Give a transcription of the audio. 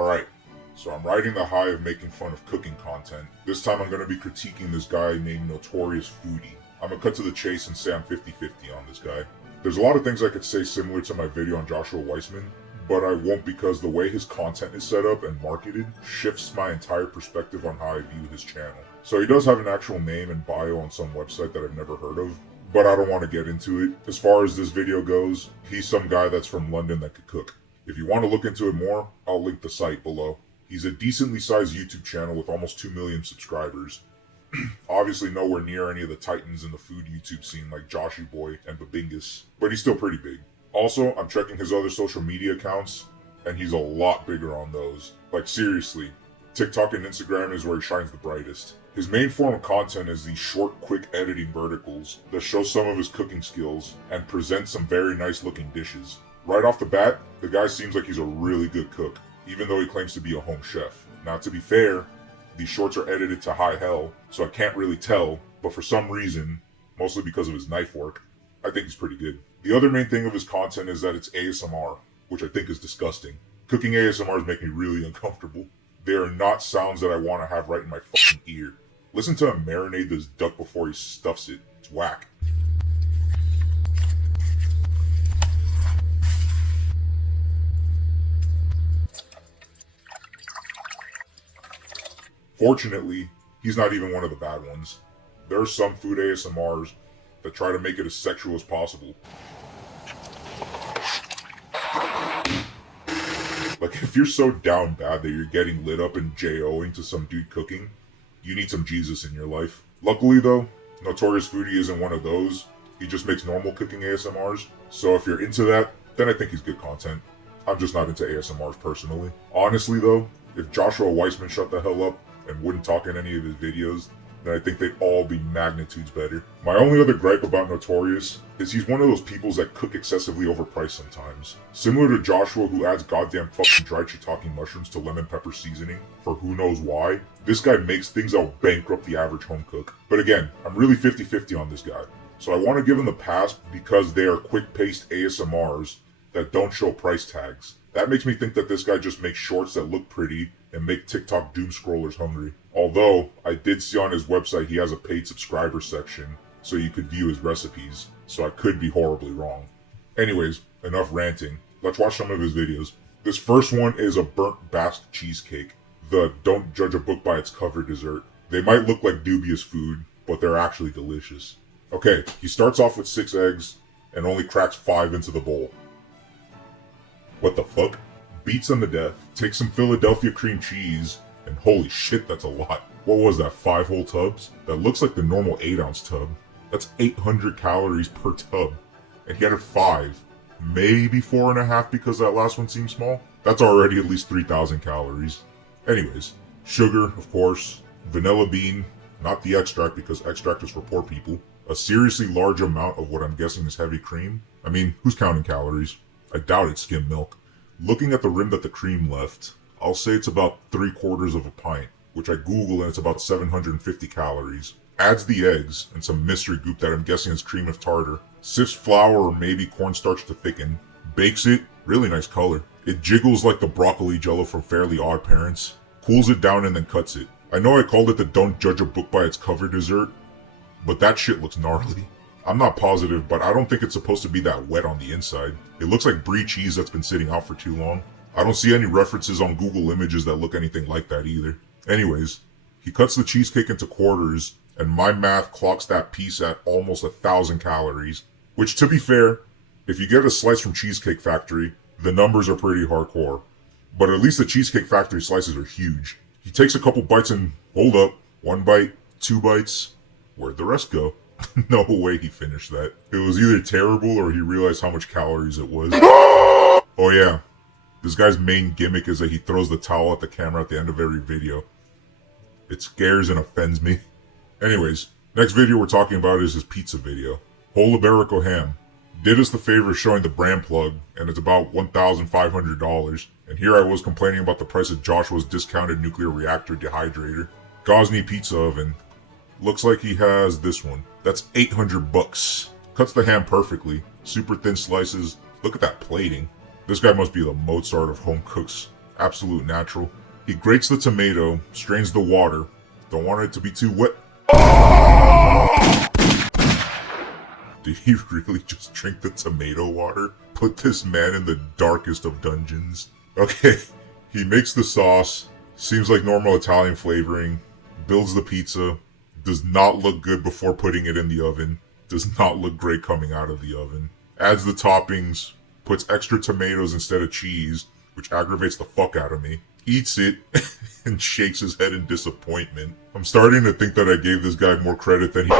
Alright, so I'm riding the high of making fun of cooking content. This time I'm going to be critiquing this guy named Notorious Foodie. I'm going to cut to the chase and say I'm 50-50 on this guy. There's a lot of things I could say similar to my video on Joshua Weissman, but I won't because the way his content is set up and marketed shifts my entire perspective on how I view his channel. So he does have an actual name and bio on some website that I've never heard of, but I don't want to get into it. As far as this video goes, he's some guy that's from London that could cook. If you want to look into it more, I'll link the site below. He's a decently sized YouTube channel with almost 2 million subscribers. Obviously nowhere near any of the titans in the food YouTube scene like Joshy Boy and Babingus, but he's still pretty big. Also, I'm checking his other social media accounts, and he's a lot bigger on those. Like seriously, TikTok and Instagram is where he shines the brightest. His main form of content is these short, quick editing verticals that show some of his cooking skills and present some very nice looking dishes. Right off the bat, the guy seems like he's a really good cook, even though he claims to be a home chef. Now, to be fair, these shorts are edited to high hell, so I can't really tell, but for some reason, mostly because of his knife work, I think he's pretty good. The other main thing of his content is that it's ASMR, which I think is disgusting. Cooking ASMRs make me really uncomfortable. They are not sounds that I want to have right in my fucking ear. Listen to him marinate this duck before he stuffs it. It's whack. Fortunately, he's not even one of the bad ones. There are some food ASMRs that try to make it as sexual as possible. Like, if you're so down bad that you're getting lit up and J-O-ing to some dude cooking, you need some Jesus in your life. Luckily though, Notorious Foodie isn't one of those. He just makes normal cooking ASMRs. So if you're into that, then I think he's good content. I'm just not into ASMRs personally. Honestly though, if Joshua Weissman shut the hell up and wouldn't talk in any of his videos, then I think they'd all be magnitudes better. My only other gripe about Notorious is he's one of those peoples that cook excessively overpriced sometimes. Similar to Joshua, who adds goddamn fucking dried shiitake mushrooms to lemon pepper seasoning for who knows why. This guy makes things that'll bankrupt the average home cook. But again, I'm really 50-50 on this guy. So I want to give him the pass because they are quick-paced ASMRs that don't show price tags. That makes me think that this guy just makes shorts that look pretty and make TikTok doom scrollers hungry. Although, I did see on his website he has a paid subscriber section so you could view his recipes, so I could be horribly wrong. Anyways, enough ranting. Let's watch some of his videos. This first one is a burnt Basque cheesecake, the don't judge a book by its cover dessert. They might look like dubious food, but they're actually delicious. Okay, he starts off with 6 eggs and only cracks 5 into the bowl. What the fuck? Beats them to death, takes some Philadelphia cream cheese, and holy shit, that's a lot. What was that, 5 whole tubs? That looks like the normal 8-ounce tub. That's 800 calories per tub. And he added 5. Maybe 4.5 because that last one seemed small. That's already at least 3,000 calories. Anyways, sugar, of course, vanilla bean, not the extract because extract is for poor people, a seriously large amount of what I'm guessing is heavy cream. I mean, who's counting calories? I doubt it's skim milk. Looking at the rim that the cream left, I'll say it's about 3/4 of a pint, which I Googled and it's about 750 calories. Adds the eggs and some mystery goop that I'm guessing is cream of tartar. Sifts flour or maybe cornstarch to thicken. Bakes it, really nice color. It jiggles like the broccoli jello from Fairly Odd Parents. Cools it down and then cuts it. I know I called it the don't judge a book by its cover dessert, but that shit looks gnarly. I'm not positive, but I don't think it's supposed to be that wet on the inside. It looks like brie cheese that's been sitting out for too long. I don't see any references on Google Images that look anything like that either. Anyways, he cuts the cheesecake into quarters, and my math clocks that piece at almost 1,000 calories. Which, to be fair, if you get a slice from Cheesecake Factory, the numbers are pretty hardcore. But at least the Cheesecake Factory slices are huge. He takes a couple bites and, hold up, 1 bite, 2 bites, where'd the rest go? No way he finished that. It was either terrible or he realized how much calories it was. Oh yeah, this guy's main gimmick is that he throws the towel at the camera at the end of every video. It scares and offends me. Anyways, next video we're talking about is his pizza video. Whole Iberico ham. Did us the favor of showing the brand plug, and it's about $1,500. And here I was complaining about the price of Joshua's discounted nuclear reactor dehydrator. Gosney pizza oven. Looks like he has this one. That's 800 bucks. Cuts the ham perfectly. Super thin slices. Look at that plating. This guy must be the Mozart of home cooks. Absolute natural. He grates the tomato, strains the water. Don't want it to be too wet. Did he really just drink the tomato water? Put this man in the darkest of dungeons. Okay, he makes the sauce. Seems like normal Italian flavoring. Builds the pizza. Does not look good before putting it in the oven. Does not look great coming out of the oven. Adds the toppings. Puts extra tomatoes instead of cheese, which aggravates the fuck out of me. Eats it and shakes his head in disappointment. I'm starting to think that I gave this guy more credit than he...